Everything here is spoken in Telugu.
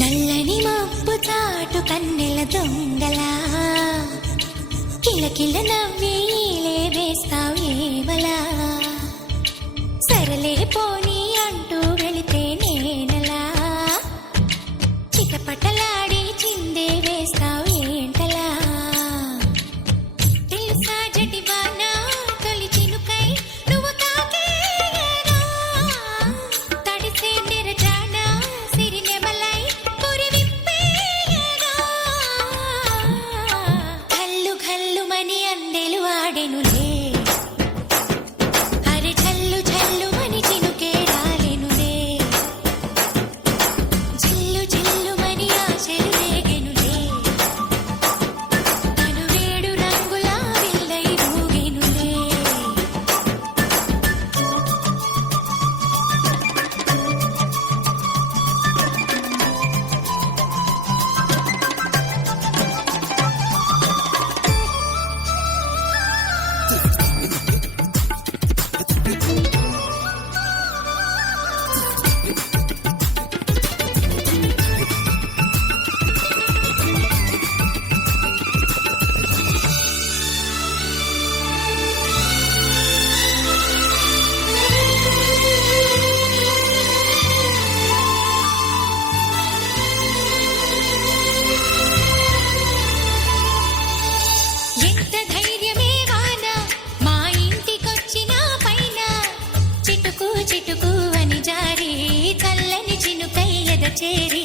నల్లని మబ్బు చాటు కన్నెల దొంగలా కిలకిల నవ్వేలే వేస్తావు ఏమలా సరలే పోనీ అంటూ వెళితే నేనలా చిటపటలాడి చిందే వేస్తావు ఏంటలా తెలుసా జటివానా తొలి చినుకై నువ్వు తాకేయనా తడిసే నిరజానా సిరినెమలై పురి విప్పేయనా ఘల్లు ఘల్లుమని అందెలు ఆడెనులే అరే ఝల్లు ఝల్లుమని చినుకే రాలెనులే జిల్లు జిల్లుమని ఆశలు రేగెనులే తను వేడు రంగులా విల్లై ఊగెనులే ఎంత ధైర్యమే వాన మా ఇంటికొచ్చిన పైన చిటుకు చిటుకు అని జారి చల్లని చినుకై ఎద చేరి